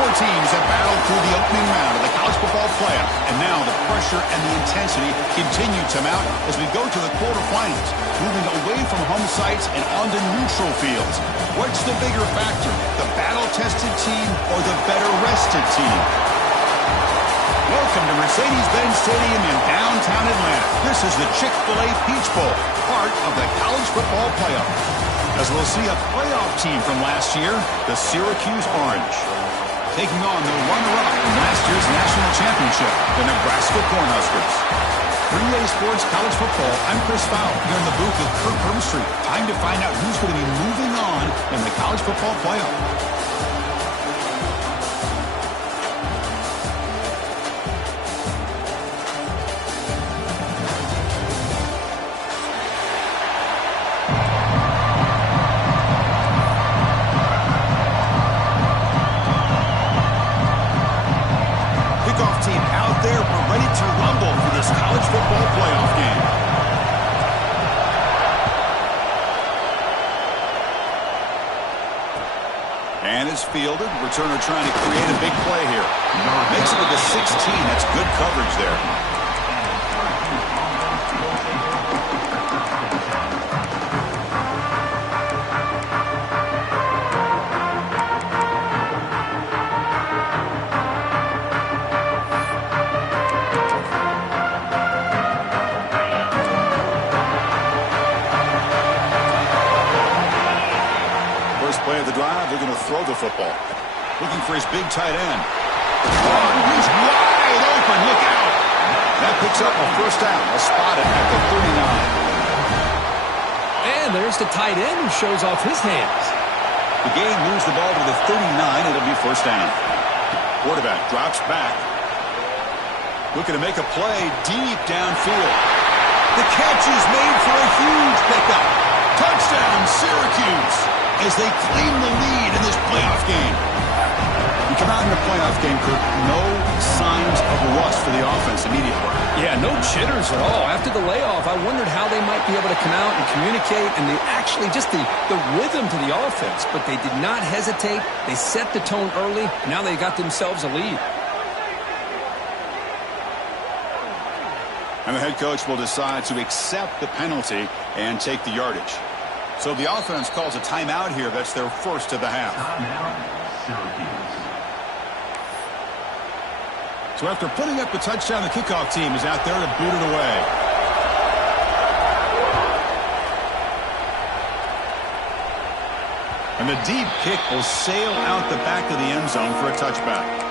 Four teams have battled through the opening round of the college football playoff, and now the pressure and the intensity continue to mount as we go to the quarterfinals, moving away from home sites and onto neutral fields. What's the bigger factor, the battle-tested team or the better-rested team? Welcome to Mercedes-Benz Stadium in downtown Atlanta. This is the Chick-fil-A Peach Bowl, part of the college football playoff. As we'll see a playoff team from last year, the Syracuse Orange, taking on the runner-up in last year's national championship, the Nebraska Cornhuskers. 3A Sports College Football, I'm Chris Fowler, here in the booth with Kirk Herbstreit. Time to find out who's going to be moving on in the college football playoff. Fielded, returner trying to create a big play here. Makes it with the 16. That's good coverage there. Throw the football. Looking for his big tight end. Oh, he's wide open. Look out. That picks up a first down. A spot at the 39. And there's the tight end who shows off his hands. The game moves the ball to the 39. It'll be first down. Quarterback drops back. Looking to make a play deep downfield. The catch is made for a huge pickup. Touchdown, Syracuse, as they claim the lead in this playoff game. You come out in a playoff game, Kirk, no signs of rust for the offense immediately. Yeah, no jitters at all. After the layoff, I wondered how they might be able to come out and communicate, and they actually just the rhythm to the offense. But they did not hesitate. They set the tone early. Now they got themselves a lead. And the head coach will decide to accept the penalty and take the yardage. So the offense calls a timeout here. That's their first of the half. So after putting up the touchdown, the kickoff team is out there to boot it away. And the deep kick will sail out the back of the end zone for a touchback.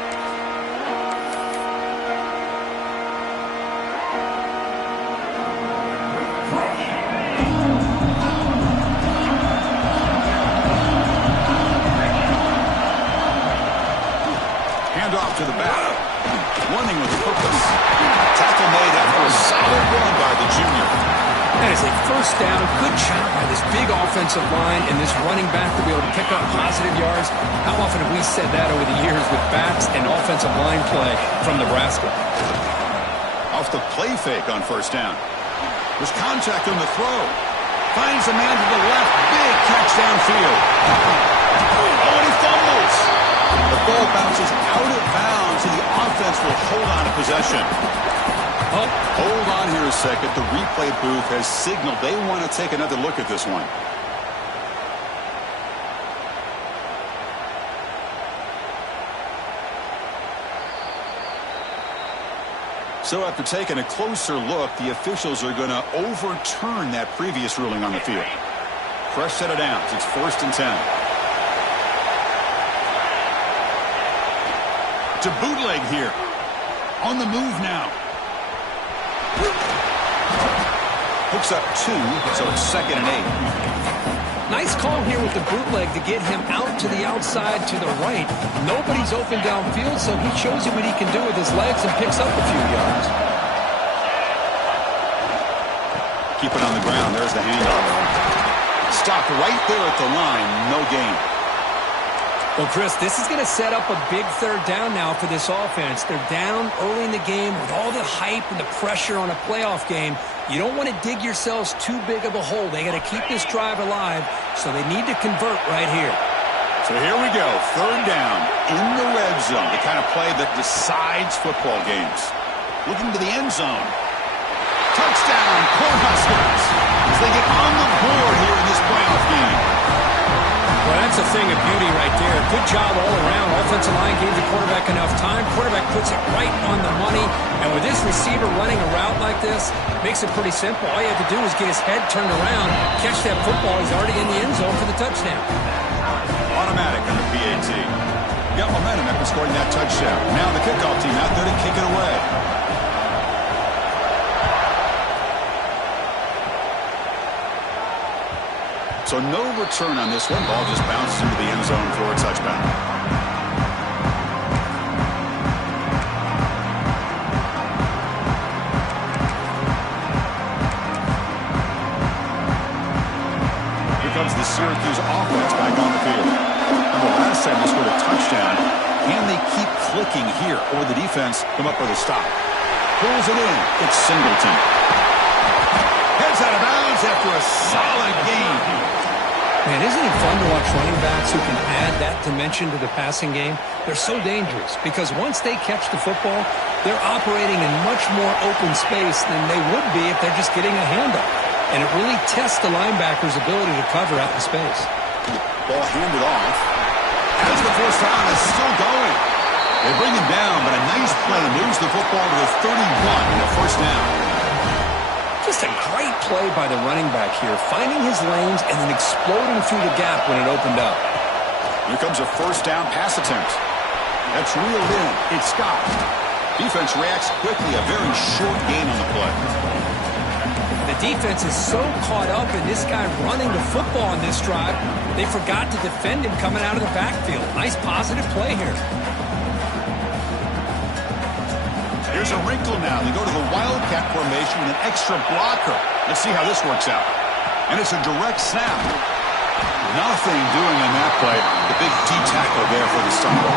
To the back, running with purpose. Tackle made after a solid run by the junior. That is a first down. Good job by this big offensive line and this running back to be able to pick up positive yards. How often have we said that over the years with backs and offensive line play from Nebraska? Off the play fake on first down. There's contact on the throw. Finds a man to the left. Big catch downfield. Oh, and he fumbles. The ball bounces out of bounds, and the offense will hold on to possession. Oh, hold on here a second. The replay booth has signaled they want to take another look at this one. So after taking a closer look, the officials are going to overturn that previous ruling on the field. Fresh set of downs. It's 1st and 10. To bootleg here. On the move now. Hooks up 2, so it's 2nd and 8. Nice call here with the bootleg to get him out to the outside to the right. Nobody's open downfield, so he shows you what he can do with his legs and picks up a few yards. Keep it on the ground. There's the handoff. Stopped right there at the line. No gain. Well, Chris, this is going to set up a big third down now for this offense. They're down early in the game with all the hype and the pressure on a playoff game. You don't want to dig yourselves too big of a hole. They got to keep this drive alive, so they need to convert right here. So here we go, third down in the red zone, the kind of play that decides football games. Looking to the end zone. Touchdown, Cornhuskers, as they get on the board here in this playoff game. Well, that's a thing of beauty right there. Good job all around. Offensive line gave the quarterback enough time. Quarterback puts it right on the money. And with this receiver running a route like this, makes it pretty simple. All you have to do is get his head turned around, catch that football. He's already in the end zone for the touchdown. Automatic on the PAT. Got momentum after scoring that touchdown. Now the kickoff team out there to kick it away. So no return on this one. Ball just bounces into the end zone for a touchdown. Here comes the Syracuse offense back on the field. Remember last time they scored a touchdown. Can they keep clicking here, or the defense come up with a stop? Pulls it in. It's Singleton. Heads out of bounds after a solid game. Man, isn't it fun to watch running backs who can add that dimension to the passing game? They're so dangerous because once they catch the football, they're operating in much more open space than they would be if they're just getting a handoff. And it really tests the linebacker's ability to cover out in space. Ball handed off. As the first down is still going. They bring him down, but a nice play moves the football to the 31 and a first down. Just a great play by the running back here, finding his lanes and then exploding through the gap when it opened up. Here comes a first down pass attempt. That's reeled in. It's Scott. Defense reacts quickly. A very short gain on the play. The defense is so caught up in this guy running the football on this drive, they forgot to defend him coming out of the backfield. Nice positive play here. Here's a wrinkle now. They go to the Wildcat formation with an extra blocker. Let's see how this works out. And it's a direct snap. Nothing doing on that play. The big D tackle there for the stumble.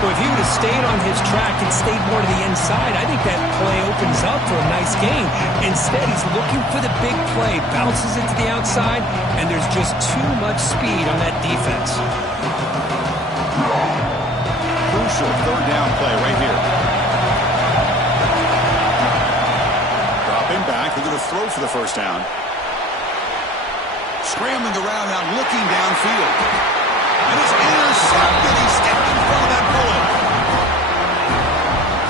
Well, if he would have stayed on his track and stayed more to the inside, I think that play opens up for a nice gain. Instead, he's looking for the big play, bounces it to the outside, and there's just too much speed on that defense. Crucial third down play right here. Back, they're going to throw for the first down. Scrambling around now, looking downfield. And it's intercepted. He stepped in front of that bullet.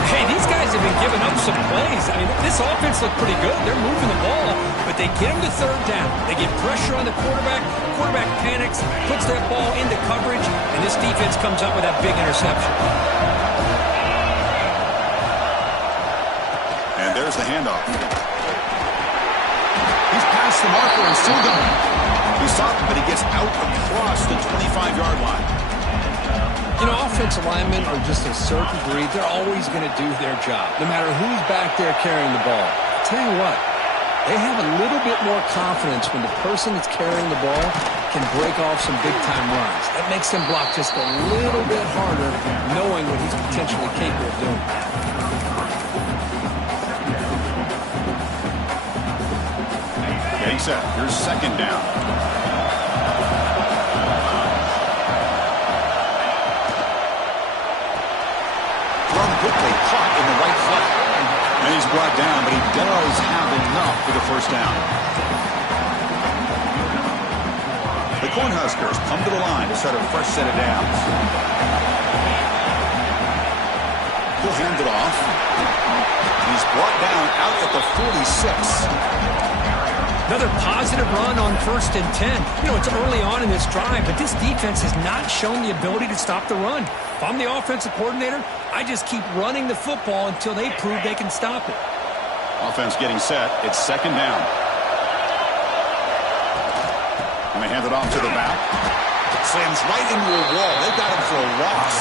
Hey, these guys have been giving up some plays. I mean, this offense looked pretty good. They're moving the ball, but they get him to third down. They get pressure on the quarterback. Quarterback panics, puts that ball into coverage, and this defense comes up with that big interception. And there's the handoff. He's past the marker and still going. He stopped, but he gets out across the 25-yard line. You know, offensive linemen are just a certain breed. They're always going to do their job, no matter who's back there carrying the ball. I'll tell you what, they have a little bit more confidence when the person that's carrying the ball can break off some big-time runs. That makes them block just a little bit harder, knowing what he's potentially capable of doing. Getting set. Here's second down. Thrown quickly, caught in the right flat. And he's brought down, but he does have enough for the first down. The Cornhuskers come to the line to start a fresh set of downs. He'll hand it off. He's brought down out at the 46. Another positive run on 1st and 10. You know, it's early on in this drive, but this defense has not shown the ability to stop the run. If I'm the offensive coordinator, I just keep running the football until they prove they can stop it. Offense getting set. It's second down. And they hand it off to the back. Slams right into a wall. They've got him for a loss.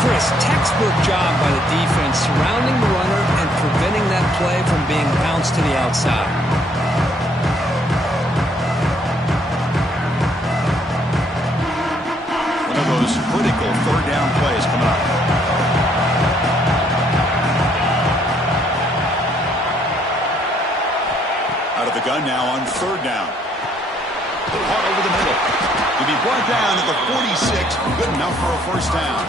Chris, textbook job by the defense surrounding the runner and preventing that play from being bounced to the outside. One of those critical third down plays coming up. Out of the gun now on third down. Caught over the middle. To be brought down at the 46, good enough for a first down.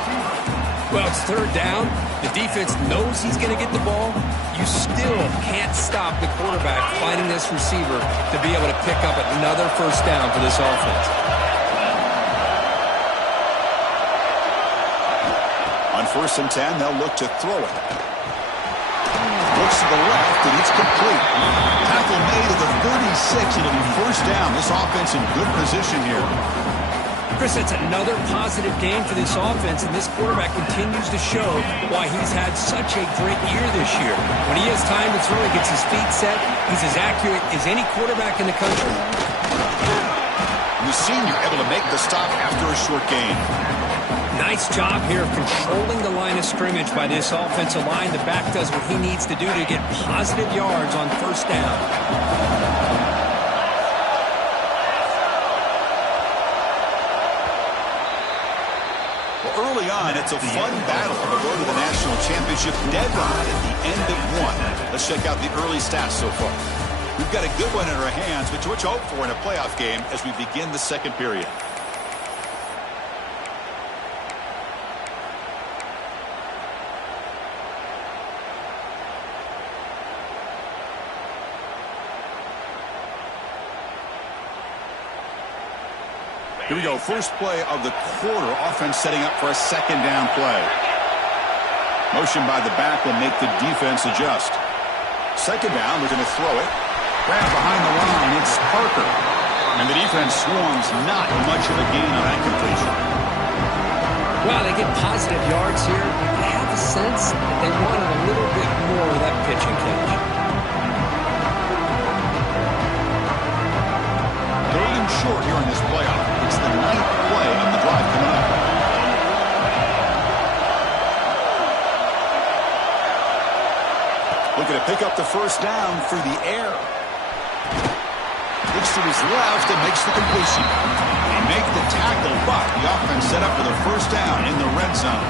Well, it's third down. The defense knows he's going to get the ball. You still can't stop the quarterback finding this receiver to be able to pick up another first down for this offense. On 1st and 10, they'll look to throw it. Looks to the left, and it's complete. Tackle made at the 36. It'll be first down. This offense in good position here. Chris, it's another positive game for this offense, and this quarterback continues to show why he's had such a great year this year. When he has time to throw, he gets his feet set. He's as accurate as any quarterback in the country. The senior able to make the stop after a short gain. Nice job here of controlling the line of scrimmage by this offensive line. The back does what he needs to do to get positive yards on first down. Early on, it's a fun battle on the road to the national championship deadline at the end of one. Let's check out the early stats so far. We've got a good one in our hands, which we're hope for in a playoff game as we begin the second period. Here we go. First play of the quarter. Offense setting up for a second down play. Motion by the back will make the defense adjust. Second down, we're going to throw it. Grab behind the line. It's Parker. And the defense swarms. Not much of a gain on that completion. Well, they get positive yards here. I have the sense that they wanted a little bit more of that pitching catch. Third and short here in this playoff. It's the 9th play of the drive coming up. Looking to pick up the first down through the air. Looks to his left and makes the completion. They make the tackle, but the offense set up for the first down in the red zone.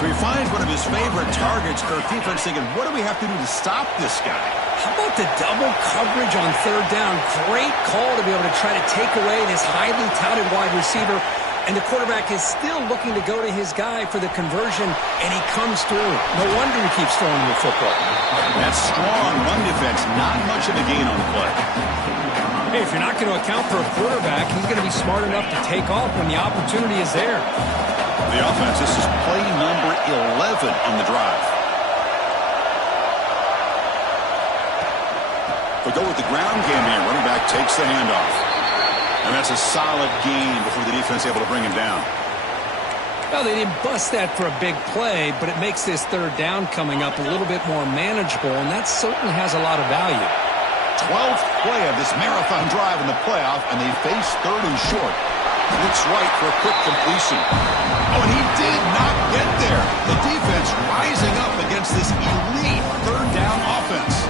So he finds one of his favorite targets. Kirk, defense thinking, what do we have to do to stop this guy? How about the double coverage on third down? Great call to be able to try to take away this highly touted wide receiver. And the quarterback is still looking to go to his guy for the conversion, and he comes through. No wonder he keeps throwing the football. That strong run defense, not much of a gain on the play. Hey, if you're not going to account for a quarterback, he's going to be smart enough to take off when the opportunity is there. The offense, this is play number 11 on the drive. They go with the ground game here. Running back takes the handoff. And that's a solid gain before the defense is able to bring him down. Well, they didn't bust that for a big play, but it makes this third down coming up a little bit more manageable, and that certainly has a lot of value. 12th play of this marathon drive in the playoff, and they face third and short. Looks right for a quick completion. Oh, and he did not get there. The defense rising up against this elite third down offense.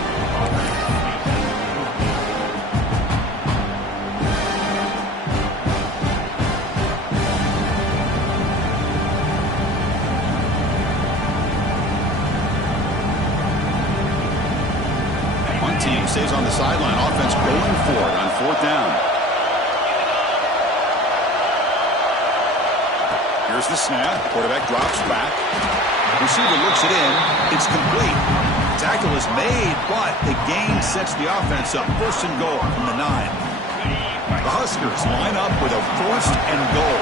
One team stays on the sideline. Offense going for it on fourth down. Here's the snap. Quarterback drops back. Receiver looks it in. It's complete. Tackle is made, but the gain sets the offense up. First and goal from the 9. The Huskers line up with a first and goal.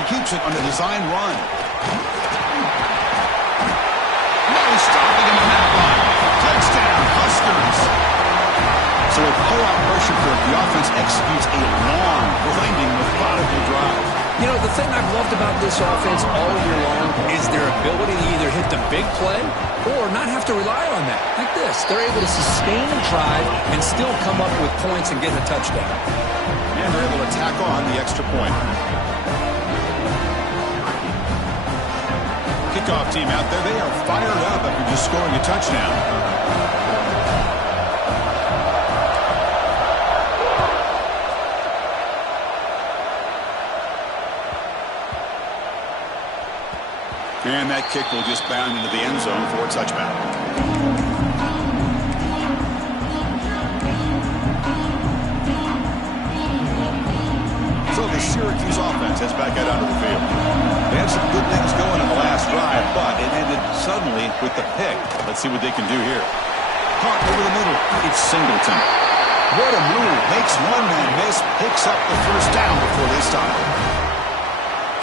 He keeps it on the design run. No stopping him on that line. Touchdown, Huskers. So with pull-out pressure for the offense executes a long, grinding, methodical drive. You know, the thing I've loved about this offense all year long is their ability to either hit the big play or not have to rely on that. Like this. They're able to sustain a drive and still come up with points and get a touchdown. And they're able to tack on the extra point. Kickoff team out there, they are fired up after just scoring a touchdown. And that kick will just bound into the end zone for a touchback. Let's see what they can do here. Caught over the middle. It's Singleton. What a move. Makes one man miss. Picks up the first down before they stop.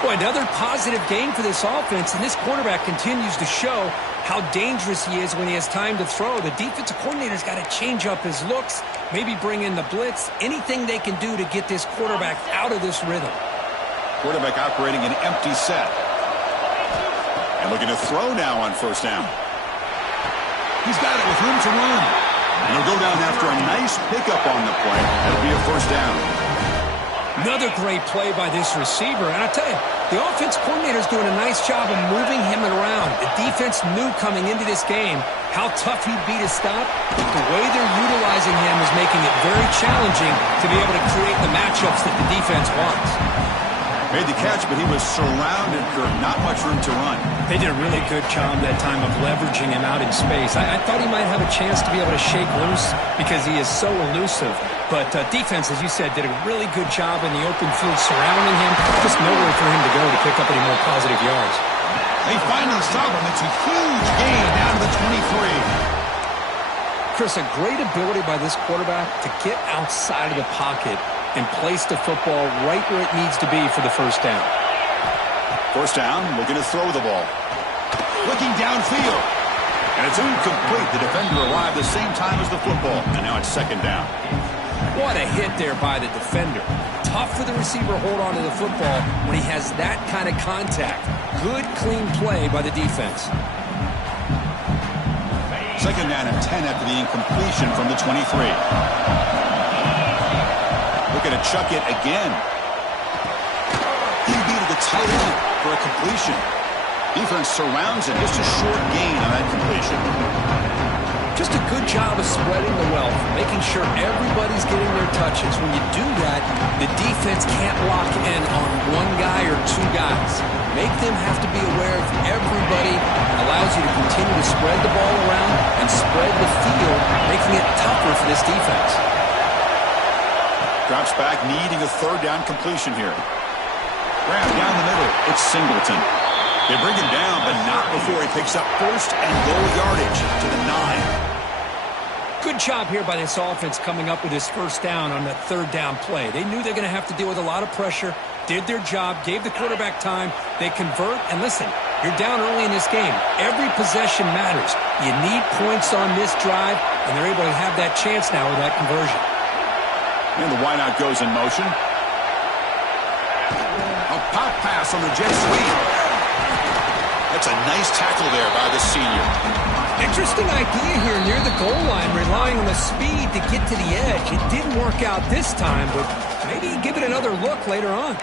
Boy, another positive game for this offense, and this quarterback continues to show how dangerous he is when he has time to throw. The defensive coordinator's got to change up his looks, maybe bring in the blitz, anything they can do to get this quarterback out of this rhythm. Quarterback operating an empty set. And looking to throw now on first down. He's got it with room to run. And he'll go down after a nice pickup on the play. That'll be a first down. Another great play by this receiver. And I'll tell you, the offense coordinator is doing a nice job of moving him around. The defense knew coming into this game how tough he'd be to stop. The way they're utilizing him is making it very challenging to be able to create the matchups that the defense wants. Made the catch, but he was surrounded for not much room to run. They did a really good job that time of leveraging him out in space. I thought he might have a chance to be able to shake loose because he is so elusive. But defense, as you said, did a really good job in the open field surrounding him. Just nowhere for him to go to pick up any more positive yards. They finally stop him. It's a huge gain down to the 23. Chris, a great ability by this quarterback to get outside of the pocket and place the football right where it needs to be for the first down. First down, looking to throw the ball. Looking downfield. And it's incomplete. The defender arrived the same time as the football. And now it's second down. What a hit there by the defender. Tough for the receiver to hold on to the football when he has that kind of contact. Good, clean play by the defense. Second down and 10 after the incompletion from the 23. Looking to chuck it again. He beat the tight end for a completion. Defense surrounds it. Just a short gain on that completion. Just a good job of spreading the wealth, making sure everybody's getting their touches. When you do that, the defense can't lock in on one guy or two guys. Make them have to be aware of everybody. Allows you to continue to spread the ball around and spread the field, making it tougher for this defense. Drops back, needing a third down completion here. Grab down the middle. It's Singleton. They bring him down, but not before he picks up first and goal yardage to the 9. Good job here by this offense coming up with his first down on that third down play. They knew they're going to have to deal with a lot of pressure, did their job, gave the quarterback time. They convert, and listen, you're down early in this game. Every possession matters. You need points on this drive, and they're able to have that chance now with that conversion. And the wideout goes in motion. A pop pass on the jet sweep. That's a nice tackle there by the senior. Interesting idea here near the goal line, relying on the speed to get to the edge. It didn't work out this time, but maybe give it another look later on.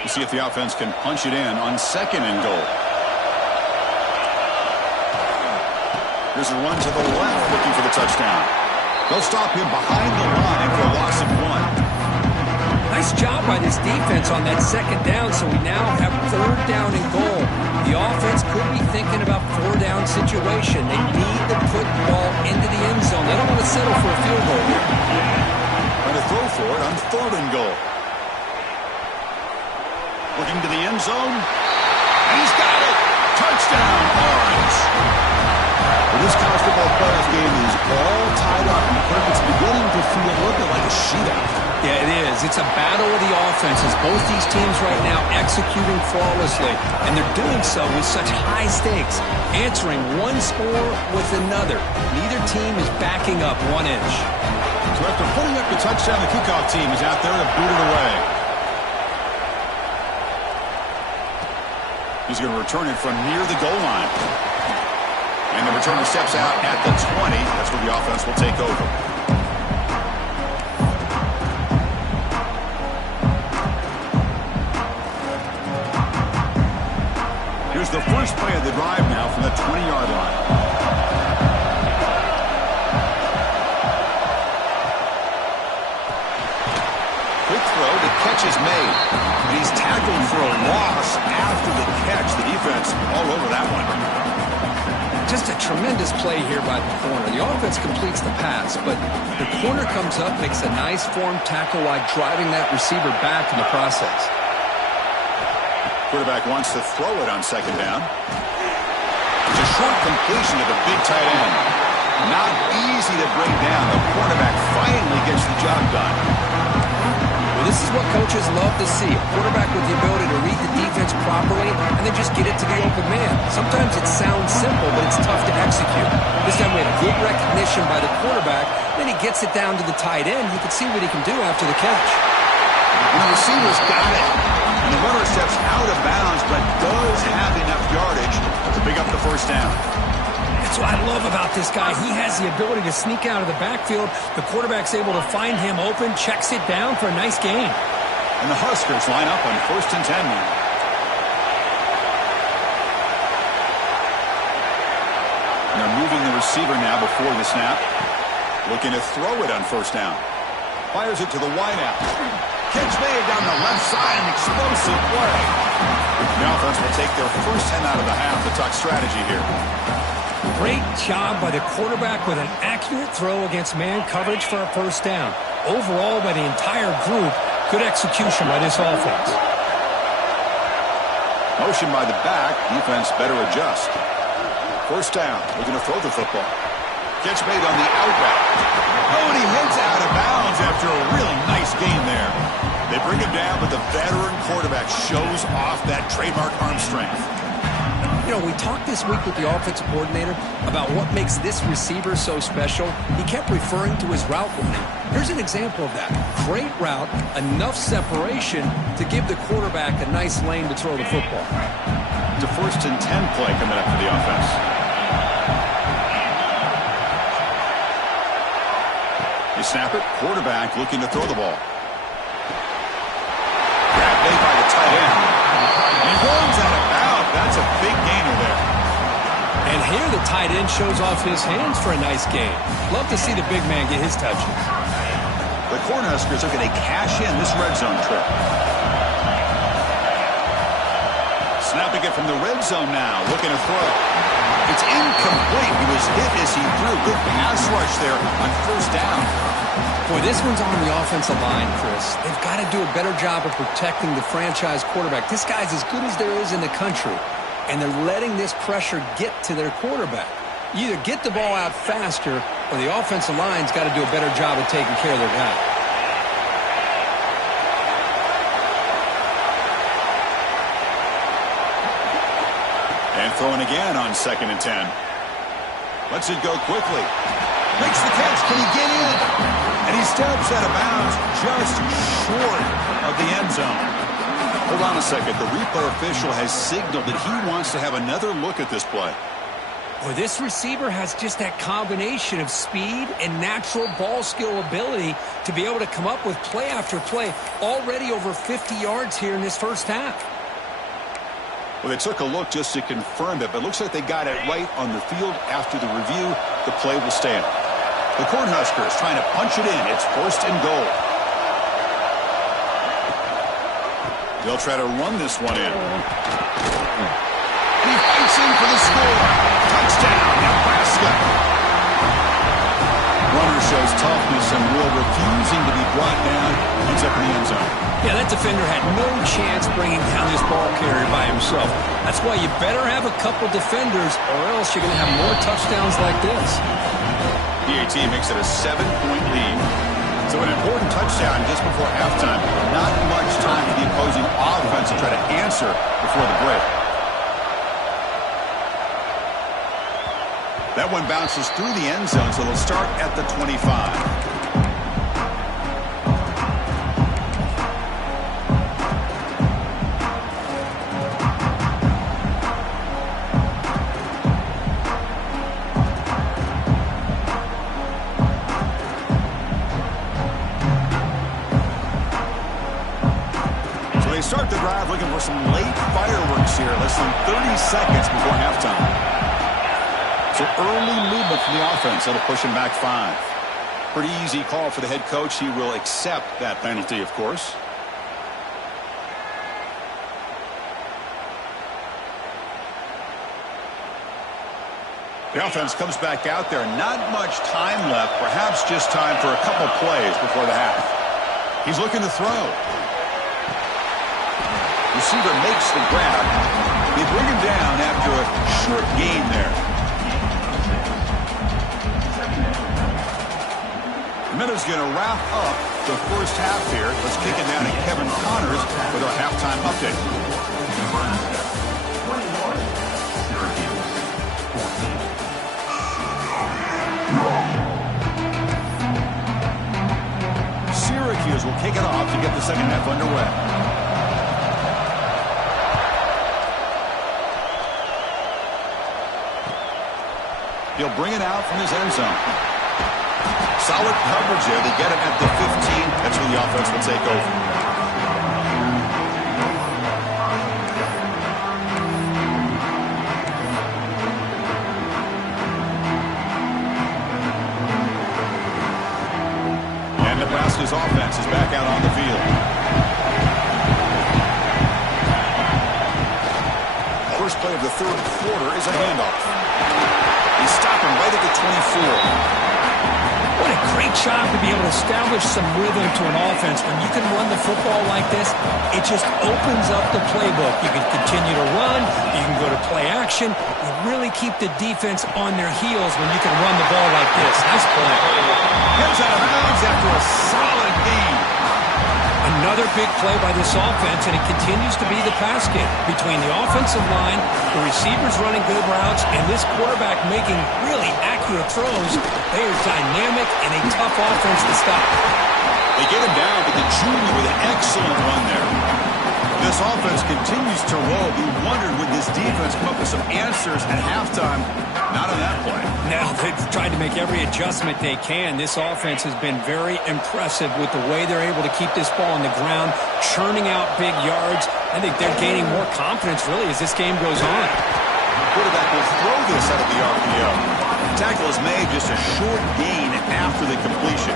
We'll see if the offense can punch it in on second and goal. Here's a run to the left, looking for the touchdown. They'll stop him behind the line for a loss of 1. Nice job by this defense on that second down, so we now have third down and goal. The offense could be thinking about four-down situation. They need to put the ball into the end zone. They don't want to settle for a field goal here. Going to throw for it on third and goal. Looking to the end zone. And he's got it. Touchdown, Orange. Well, this college football playoff game is all tied up. It's beginning to feel a little bit like a shootout. Yeah, it is. It's a battle of the offenses. Both these teams right now executing flawlessly, and they're doing so with such high stakes, answering one score with another. Neither team is backing up 1 inch. So after putting up the touchdown, the kickoff team is out there to boot it away. He's going to return it from near the goal line. And the returner steps out at the 20. That's where the offense will take over. Here's the first play of the drive now from the 20-yard line. Quick throw, the catch is made. And he's tackled for a loss after the catch. The defense all over that one. Just a tremendous play here by the corner. The offense completes the pass, but the corner comes up, makes a nice form tackle while driving that receiver back in the process. Quarterback wants to throw it on second down. It's a short completion to the big tight end. Not easy to bring down. The quarterback finally gets the job done. Well, this is what coaches love to see. A quarterback with the ability to read the defense properly and then just get it to the open man. Sometimes it sounds simple, but it's tough to execute. This time we had good recognition by the quarterback. Then he gets it down to the tight end. You can see what he can do after the catch. And the receiver's got it. And the runner steps out of bounds, but does have enough yardage to pick up the first down. That's what I love about this guy. He has the ability to sneak out of the backfield. The quarterback's able to find him open, checks it down for a nice gain. And the Huskers line up on 1st and 10 now. And they're moving the receiver now before the snap. Looking to throw it on 1st down. Fires it to the wideout. Catch made down the left side, an explosive play. The offense will take their first 10 out of the half to talk strategy here. Great job by the quarterback with an accurate throw against man coverage for a first down. Overall, by the entire group, good execution by this offense. Motion by the back. Defense better adjust. First down. Looking to throw the football. Catch made on the out route. Oh, and he heads out of bounds after a really nice gain there. They bring him down, but the veteran quarterback shows off that trademark arm strength. You know, we talked this week with the offensive coordinator about what makes this receiver so special. He kept referring to his route running. Here's an example of that. Great route, enough separation to give the quarterback a nice lane to throw the football. It's a 1st and 10 play coming up for the offense. They snap it. Quarterback looking to throw the ball. Grab made by the tight end. And he runs out of bounds. That's a big gainer there. And here the tight end shows off his hands for a nice gain. Love to see the big man get his touches. The Cornhuskers looking to cash in this red zone trip. Snapping it from the red zone now. Looking to throw. It's incomplete. He was hit as he threw. Good pass rush there on 1st down. Boy, this one's on the offensive line, Chris. They've got to do a better job of protecting the franchise quarterback. This guy's as good as there is in the country, and they're letting this pressure get to their quarterback. You either get the ball out faster, or the offensive line's got to do a better job of taking care of their guy. And throwing again on 2nd and 10. Lets it go quickly. Makes the catch. Can he get in? And he steps out of bounds just short of the end zone. Hold on a second. The replay official has signaled that he wants to have another look at this play. Well, this receiver has just that combination of speed and natural ball skill ability to be able to come up with play after play. Already over 50 yards here in this first half. Well, they took a look just to confirm it, but it looks like they got it right on the field. After the review, the play will stand. The Cornhuskers trying to punch it in. It's 1st and goal. They'll try to run this one in. And he fights in for the score. Touchdown, Nebraska. Runner shows toughness and will, refusing to be brought down. Ends up in the end zone. Yeah, that defender had no chance bringing down this ball carrier by himself. That's why you better have a couple defenders, or else you're going to have more touchdowns like this. PAT makes it a 7-point lead. So an important touchdown just before halftime. Not much time for the opposing offense to try to answer before the break. That one bounces through the end zone, so they'll start at the 25. Start the drive looking for some late fireworks here. Less than 30 seconds before halftime. So early movement from the offense. That'll push him back 5. Pretty easy call for the head coach. He will accept that penalty, of course. The offense comes back out there. Not much time left. Perhaps just time for a couple plays before the half. He's looking to throw. Receiver makes the grab. They bring him down after a short gain there. The minute's going to wrap up the first half here. Let's kick it down to Kevin Connors with our halftime update. Syracuse will kick it off to get the second half underway. He'll bring it out from his end zone. Solid coverage there. They get him at the 15. That's when the offense will take over. And Nebraska's offense is back out on the field. First play of the third quarter is a handoff. They stop him right at the 24. What a great job to be able to establish some rhythm to an offense. When you can run the football like this, it just opens up the playbook. You can continue to run. You can go to play action. You really keep the defense on their heels when you can run the ball like this. Nice play. Gets out of bounds after a solid gain. Another big play by this offense, and it continues to be the pass game between the offensive line, the receivers running good routes, and this quarterback making really accurate throws. They are dynamic and a tough offense to stop. They get him down, but the junior with an excellent run there. This offense continues to roll. We wondered, would this defense come up with some answers at halftime? Not on that play. Now they've tried to make every adjustment they can. This offense has been very impressive with the way they're able to keep this ball on the ground, churning out big yards. I think they're gaining more confidence, really, as this game goes on. The quarterback will throw this out of the RPO. The tackle is made, just a short gain after the completion.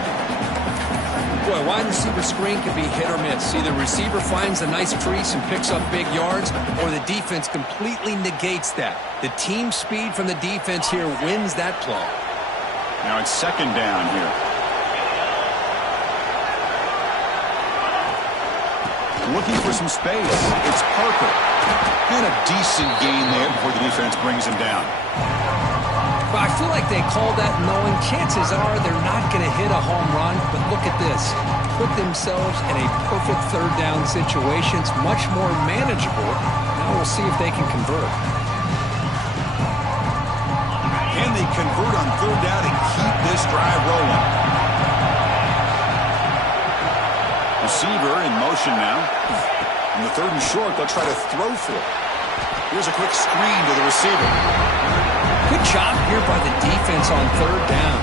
Boy, wide receiver screen can be hit or miss. Either the receiver finds a nice crease and picks up big yards, or the defense completely negates that. The team speed from the defense here wins that play. Now it's second down here. Looking for some space. It's Parker. And a decent gain there before the defense brings him down. Well, I feel like they called that knowing chances are they're not going to hit a home run, but look at this. Put themselves in a perfect third down situation. It's much more manageable. Now we'll see if they can convert. Can they convert on third down and keep this drive rolling? Receiver in motion now. In the third and short, they'll try to throw for it. Here's a quick screen to the receiver. Good job here by the defense on third down.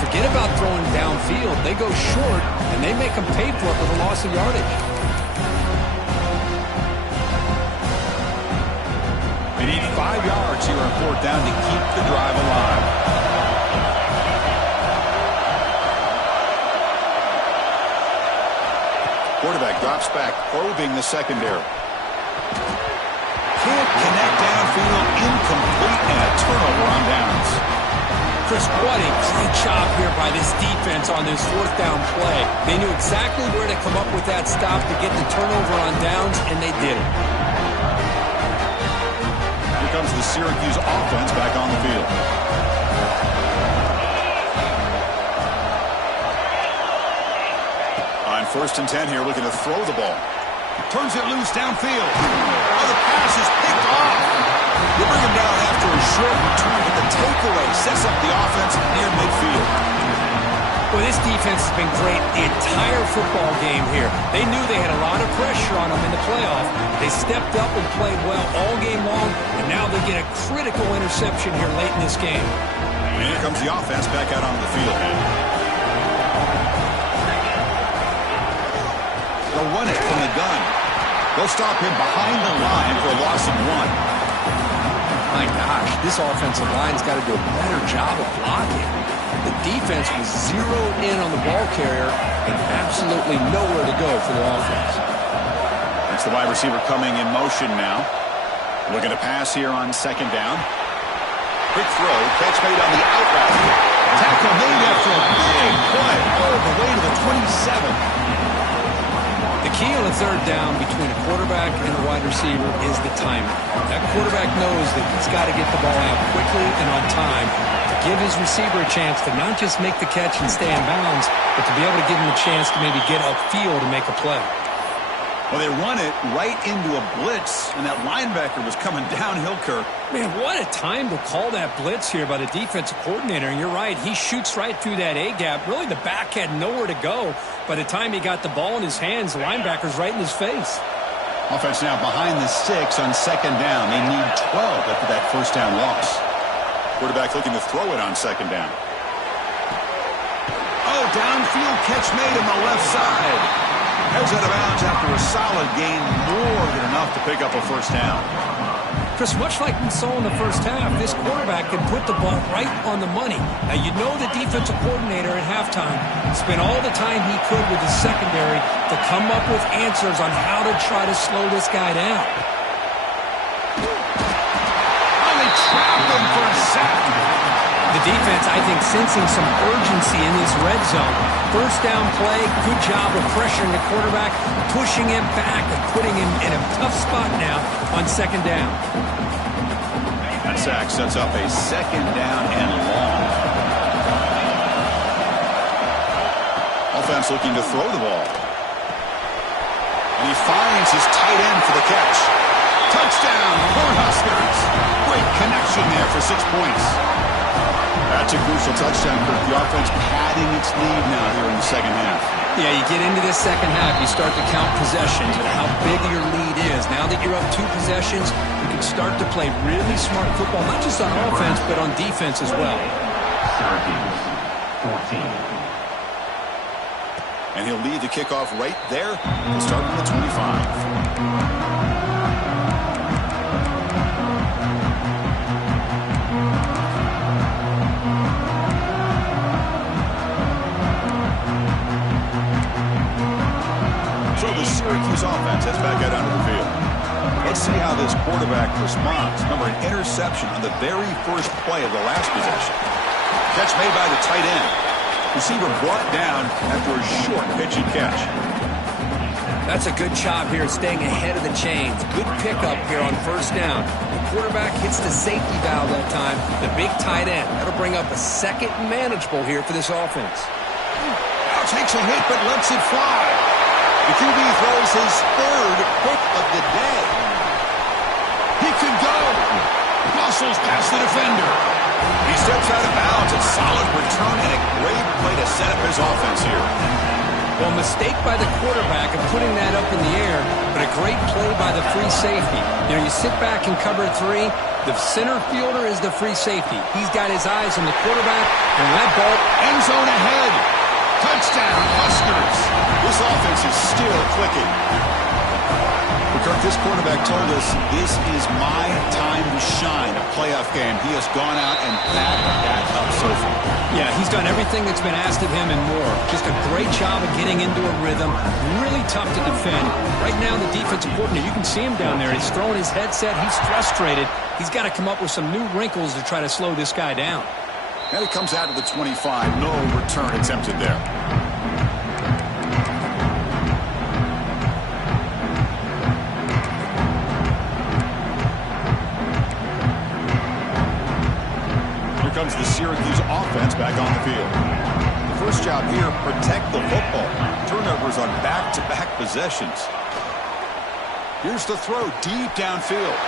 Forget about throwing downfield. They go short, and they make them pay for it with a loss of yardage. They need 5 yards here on fourth down to keep the drive alive. Quarterback drops back, probing the secondary. Can't connect downfield, incomplete, and a turnover on downs. Chris, what a great job here by this defense on this fourth down play. They knew exactly where to come up with that stop to get the turnover on downs, and they did it. Here comes the Syracuse offense back on the field. On 1st and 10 here, looking to throw the ball. Turns it loose downfield. Oh, the pass is picked off. They bring him down after a short return, but the takeaway sets up the offense near midfield. Well, this defense has been great the entire football game here. They knew they had a lot of pressure on them in the playoff. They stepped up and played well all game long, and now they get a critical interception here late in this game. And here comes the offense back out onto the field. They'll run it from the gun. They'll stop him behind the line for a loss of 1. My gosh, this offensive line's got to do a better job of blocking. The defense was zeroed in on the ball carrier and absolutely nowhere to go for the offense. That's the wide receiver coming in motion now. Looking to pass here on second down. Quick throw, catch made on the out route. Tackle made after a big play all the way to the 27. The key on a third down between a quarterback and a wide receiver is the timing. That quarterback knows that he's got to get the ball out quickly and on time to give his receiver a chance to not just make the catch and stay in bounds, but to be able to give him a chance to maybe get upfield and make a play. Well, they run it right into a blitz, and that linebacker was coming downhill, Kirk. Man, what a time to call that blitz here by the defensive coordinator. And you're right, he shoots right through that A-gap. Really, the back had nowhere to go. By the time he got the ball in his hands, the linebacker's right in his face. Offense now behind the 6 on second down. They need 12 after that first down loss. Quarterback looking to throw it on second down. Oh, downfield catch made on the left side. Heads out of bounds after a solid gain, more than enough to pick up a first down. Chris, much like we saw in the first half, this quarterback can put the ball right on the money. Now, you know the defensive coordinator at halftime spent all the time he could with his secondary to come up with answers on how to try to slow this guy down. Oh, they trapped him for a sack. The defense, I think, sensing some urgency in this red zone. First down play, good job of pressuring the quarterback, pushing him back and putting him in a tough spot now on second down. That sack sets up a second down and long. Offense looking to throw the ball. And he finds his tight end for the catch. Touchdown, Cornhuskers. Great connection there for 6 points. That's a crucial touchdown, Kirk. The offense padding its lead now here in the second half. Yeah, you get into this second half, you start to count possessions and how big your lead is. Now that you're up 2 possessions, you can start to play really smart football, not just on offense, but on defense as well. 14. And he'll lead the kickoff right there. He'll start from the 25. Syracuse offense heads back out onto the field. Let's see how this quarterback responds. Remember, an interception on the very first play of the last possession. Catch made by the tight end. Receiver brought down after a short pitch and catch. That's a good job here staying ahead of the chains. Good pickup here on first down. The quarterback hits the safety valve that time. The big tight end. That'll bring up a second and manageable here for this offense. Now takes a hit but lets it fly. The QB throws his third pick of the day. He could go. Muscles past the defender. He steps out of bounds. A solid return and a great play to set up his offense here. Well, mistake by the quarterback of putting that up in the air, but a great play by the free safety. You know, you sit back and cover 3. The center fielder is the free safety. He's got his eyes on the quarterback, and that ball end zone ahead. Touchdown, Huskers. This offense is still clicking. But Kirk, this quarterback told us this is my time to shine, a playoff game. He has gone out and backed that up so far. Yeah, he's done everything that's been asked of him and more. Just a great job of getting into a rhythm. Really tough to defend. Right now, the defensive coordinator, you can see him down there. He's throwing his headset. He's frustrated. He's got to come up with some new wrinkles to try to slow this guy down. And it comes out of the 25. No return attempted there. Here comes the Syracuse offense back on the field. The first job here, protect the football. Turnovers on back-to-back possessions. Here's the throw deep downfield.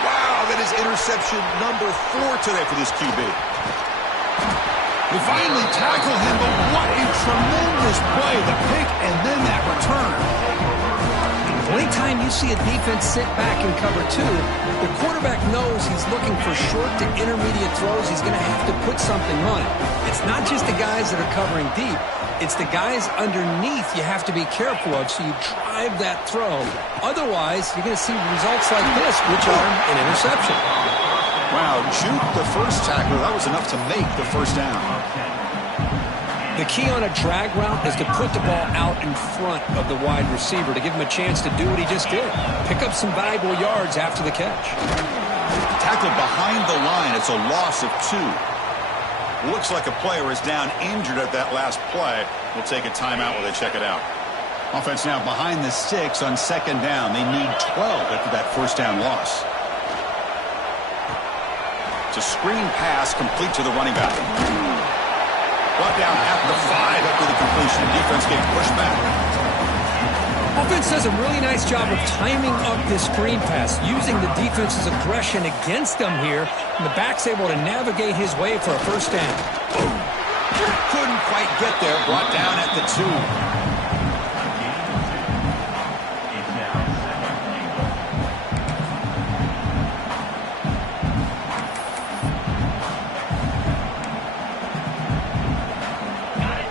Wow, that is interception number 4 today for this QB. They finally tackle him, but what a tremendous play. The pick and then that return. Anytime you see a defense sit back and cover 2, the quarterback knows he's looking for short to intermediate throws. He's going to have to put something on it. It's not just the guys that are covering deep. It's the guys underneath you have to be careful of, so you drive that throw. Otherwise, you're going to see results like this, which are an interception. Wow, juke the first tackler. That was enough to make the first down. The key on a drag route is to put the ball out in front of the wide receiver to give him a chance to do what he just did. Pick up some valuable yards after the catch. Tackled behind the line. It's a loss of 2. Looks like a player is down injured at that last play. We'll take a timeout while they check it out. Offense now behind the sticks on second down. They need 12 after that first down loss. It's a screen pass complete to the running back. Brought down at the 5 after the completion. Defense getting pushed back. Offense does a really nice job of timing up this screen pass, using the defense's aggression against them here, and the back's able to navigate his way for a first down. Couldn't quite get there. Brought down at the 2.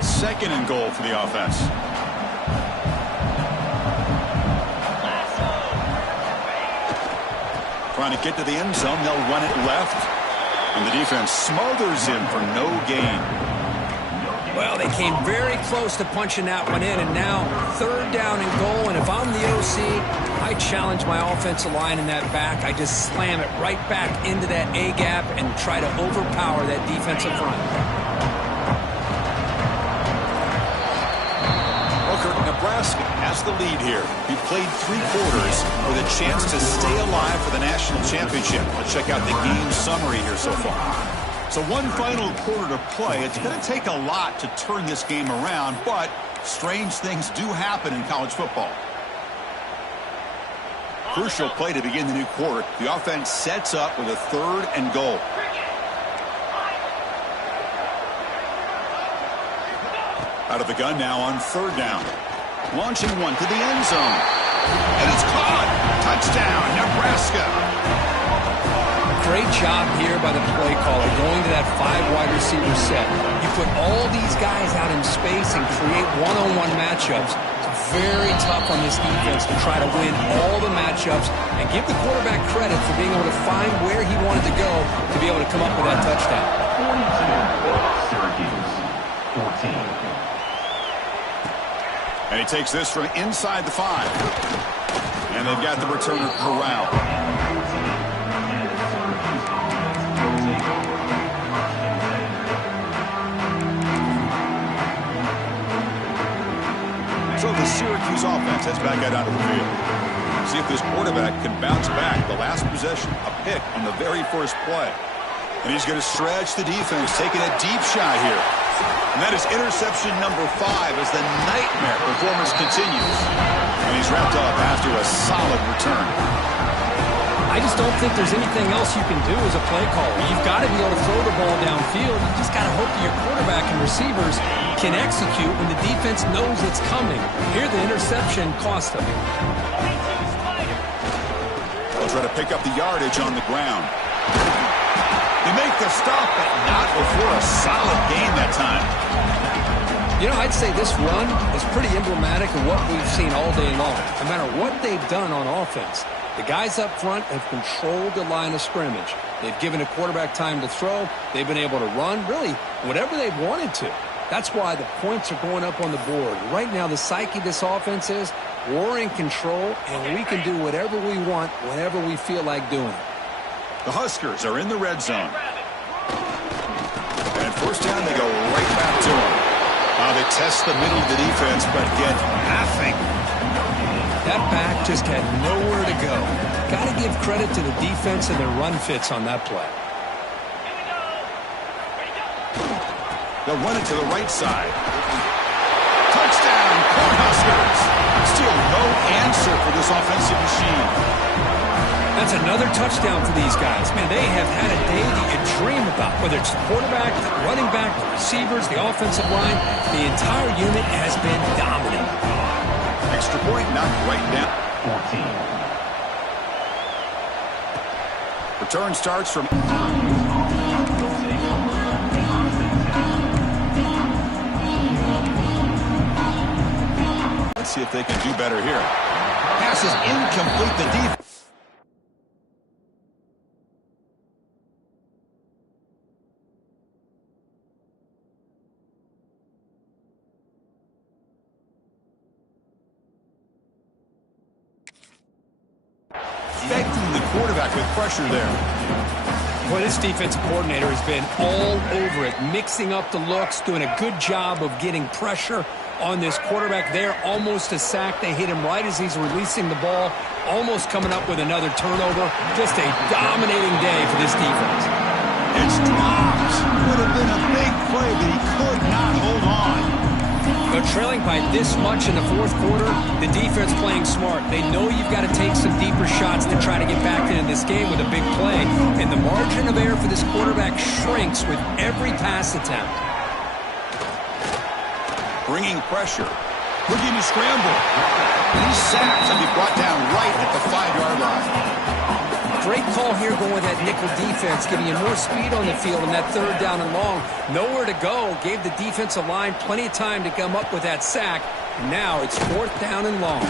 Second and goal for the offense. Trying to get to the end zone. They'll run it left. And the defense smothers him for no gain. Well, they came very close to punching that one in, and now third down and goal. And if I'm the OC, I challenge my offensive line in that back. I just slam it right back into that A-gap and try to overpower that defensive front. Nebraska has the lead here. He played 3 quarters with a chance to stay alive for the national championship. Let's check out the game summary here so far. So one final quarter to play. It's going to take a lot to turn this game around, but strange things do happen in college football. Crucial play to begin the new quarter. The offense sets up with a third and goal. Out of the gun now on third down. Launching one to the end zone. And it's caught. Touchdown, Nebraska. Great job here by the play caller going to that 5-wide receiver set. You put all these guys out in space and create one-on-one matchups. It's very tough on this defense to try to win all the matchups and give the quarterback credit for being able to find where he wanted to go to be able to come up with that touchdown. 42, Syracuse, 14. And he takes this from inside the 5. And they've got the returner corralled. So the Syracuse offense heads back out onto the field. See if this quarterback can bounce back. The last possession, a pick on the very first play. And he's going to stretch the defense, taking a deep shot here. And that is interception number 5 as the nightmare performance continues. And he's wrapped up after a solid return. I just don't think there's anything else you can do as a play caller. You've got to be able to throw the ball downfield. You just got to hope that your quarterback and receivers can execute when the defense knows it's coming. Here, the interception cost them. They'll try to pick up the yardage on the ground. They make the stop, but not before a solid gain that time. You know, I'd say this run is pretty emblematic of what we've seen all day long. No matter what they've done on offense, the guys up front have controlled the line of scrimmage. They've given a quarterback time to throw. They've been able to run, really, whatever they've wanted to. That's why the points are going up on the board. Right now, the psyche of this offense is we're in control, and we can do whatever we want whenever we feel like doing it. The Huskers are in the red zone. And first down, they go right back to him. They test the middle of the defense, but get nothing. That back just had nowhere to go. Got to give credit to the defense and their run fits on that play. They'll run it to the right side. Touchdown, Cornhuskers. Still no answer for this offensive machine. That's another touchdown for these guys. Man, they have had a day that you dream about, whether it's the quarterback, the running back, the receivers, the offensive line. The entire unit has been dominant. Extra point, knocked right down. 14. Return starts from... Let's see if they can do better here. Pass is incomplete. The defense. Expecting the quarterback with pressure there. Well, this defensive coordinator has been all over it, mixing up the looks, doing a good job of getting pressure on this quarterback there. Almost a sack. They hit him right as he's releasing the ball, almost coming up with another turnover. Just a dominating day for this defense. It's dropped. Would have been a big play, but he could not hold on. But trailing by this much in the fourth quarter, the defense playing smart. They know you've got to take some deeper shots to try to get back into this game with a big play. And the margin of error for this quarterback shrinks with every pass attempt. Bringing pressure. Looking to scramble. These sacks will be brought down right at the 5-yard line. Great call here going with that nickel defense, giving you more speed on the field in that third down and long. Nowhere to go. Gave the defensive line plenty of time to come up with that sack. And now it's fourth down and long.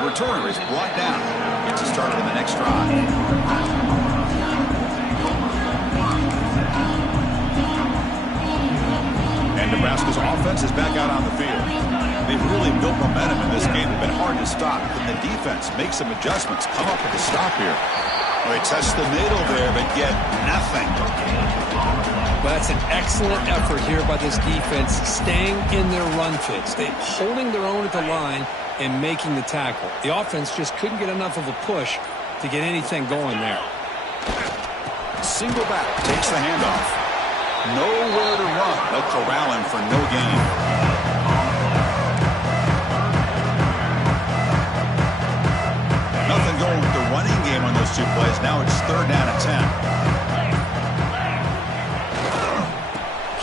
Returner is brought down. Gets a start on the next drive. And Nebraska's offense is back out on the field. They've really built momentum in this game. They've been hard to stop. Then the defense makes some adjustments. Come up with a stop here. Well, they test the middle there, but get nothing. Well, that's an excellent effort here by this defense, staying in their run fits. They're holding their own at the line and making the tackle. The offense just couldn't get enough of a push to get anything going there. Single back takes the handoff. Nowhere to run. They'll corral him for no gain. Nothing going with the running game on those two plays. Now it's third down and 10.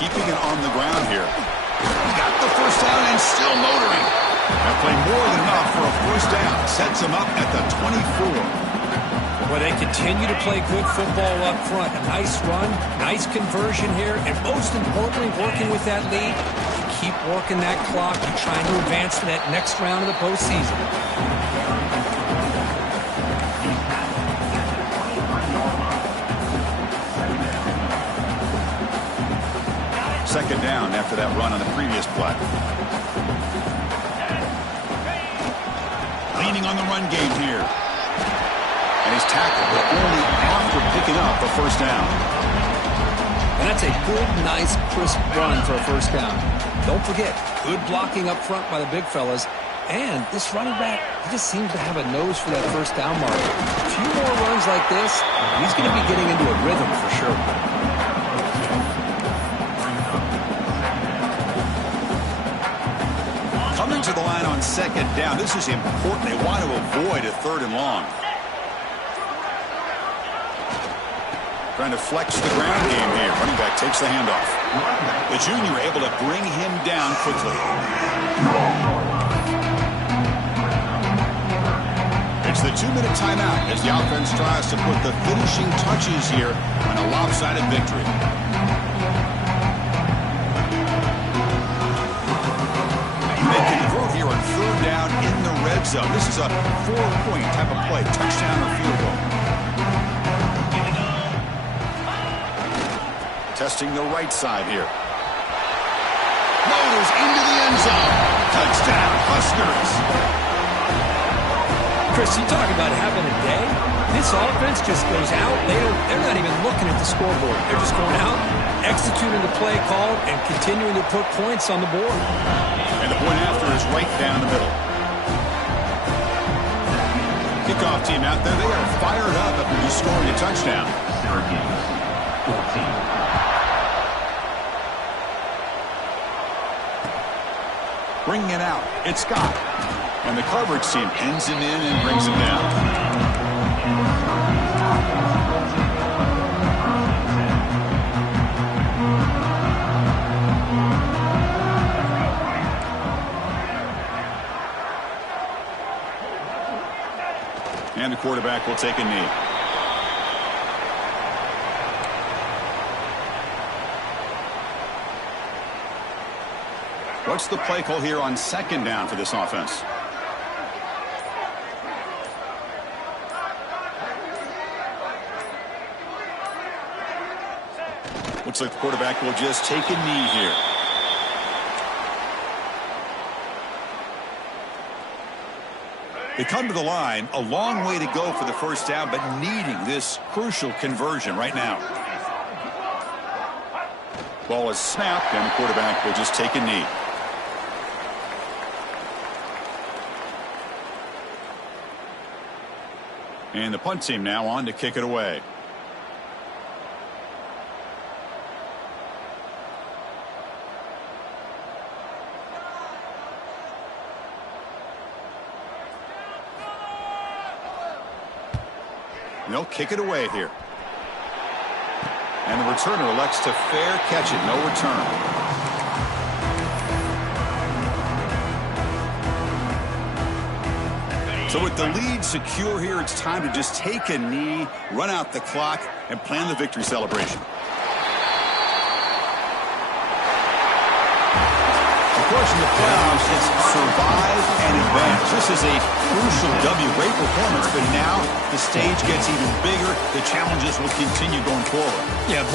Keeping it on the ground here. He got the first down and still motoring. That play more than enough for a first down. Sets him up at the 24. Well, they continue to play good football up front. A nice run, nice conversion here, and most importantly, working with that lead. Keep working that clock. You're trying to advance to that next round of the postseason. Second down after that run on the previous play. Leaning on the run game here. And he's tackled, but only after picking up a first down. And that's a good, nice, crisp run for a first down. Don't forget, good blocking up front by the big fellas. And this running back, he just seems to have a nose for that first down mark. A few more runs like this, he's going to be getting into a rhythm for sure. Coming to the line on second down. This is important. They want to avoid a third and long. Trying to flex the ground game here. Running back takes the handoff. The junior able to bring him down quickly. It's the 2-minute timeout as the offense tries to put the finishing touches here on a lopsided victory. They convert here on third down in the red zone. This is a 4-point type of play, touchdown or field goal. Testing the right side here. Motors into the end zone. Touchdown, Huskers. Chris, you talk about having a day. This offense just goes out. They're not even looking at the scoreboard. They're just going out, executing the play called, and continuing to put points on the board. And the point after is right down the middle. Kickoff team out there. They are fired up after just scoring a touchdown. Syracuse, 14. Bringing it out. It's Scott. And the coverage team pins him in and brings him down. And the quarterback will take a knee. What's the play call here on second down for this offense? Looks like the quarterback will just take a knee here. They come to the line, a long way to go for the first down, but needing this crucial conversion right now. Ball is snapped, and the quarterback will just take a knee. And the punt team now on to kick it away. And they'll kick it away here. And the returner elects to fair catch it. No return. So with the lead secure here, it's time to just take a knee, run out the clock, and plan the victory celebration. Of course, in the playoffs, it's survive and advance. This is a crucial W. Great performance, but now the stage gets even bigger. The challenges will continue going forward. Yeah,